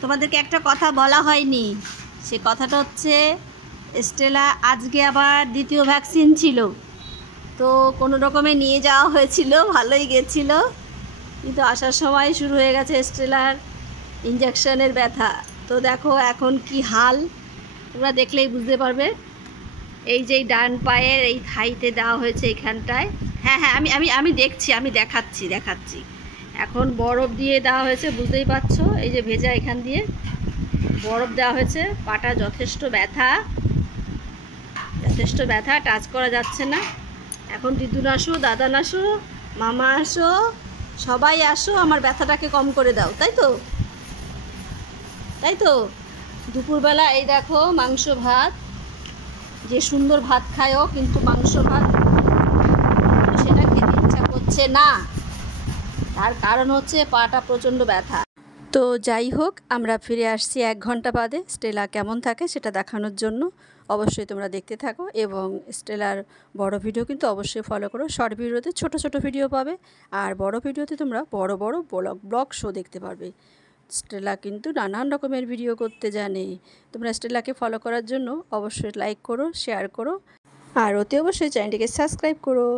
তোমাদেরকে একটা কথা বলা হয়নি, সে কথাটা হচ্ছে স্টেলা আজকে আবার দ্বিতীয় ভ্যাকসিন ছিল, তো কোনো রকমে নিয়ে যাওয়া হয়েছিল, ভালোই গেছিল, কিন্তু আসার সময় শুরু হয়ে গেছে স্টেলার ইঞ্জেকশনের ব্যথা। তো দেখো এখন কি হাল, তোমরা দেখলেই বুঝতে পারবে। এই যে ডান পায়ের এই থাইতে দেওয়া হয়েছে এইখানটায়। হ্যাঁ হ্যাঁ আমি আমি আমি দেখছি, আমি দেখাচ্ছি। এখন বরফ দিয়ে দেওয়া হয়েছে, বুঝতেই পারছো, এই যে ভেজা এখান দিয়ে বরফ দেওয়া হয়েছে। পাটা যথেষ্ট ব্যথা, টাচ করা যাচ্ছে না। এখন দিদুন আসো, দাদান আসো, মামা আসো, সবাই আসো, আমার ব্যথাটাকে কম করে দাও, তাই তো। দুপুরবেলা এই দেখো মাংস ভাত, যে সুন্দর ভাত খায়ও, কিন্তু মাংস ভাত সেটা খেতে ইচ্ছা করছে না, তার কারণ হচ্ছে পাটা প্রচণ্ড ব্যথা। তো যাই হোক, আমরা ফিরে আসছি 1 ঘন্টা বাদে। স্টেলা কেমন থাকে সেটা দেখানোর জন্য অবশ্যই তোমরা দেখতে থাকো, এবং স্টেলার বড় ভিডিও কিন্তু অবশ্যই ফলো করো। শর্ট ভিডিওতে ছোট ভিডিও পাবে, আর বড় ভিডিওতে তোমরা বড় ব্লগ শো দেখতে পারবে। স্টেলা কিন্তু নানান রকমের ভিডিও করতে জানে। তোমরা স্টেলাকে ফলো করার জন্য অবশ্যই লাইক করো, শেয়ার করো, আর অতি অবশ্যই চ্যানেলটিকে সাবস্ক্রাইব করো।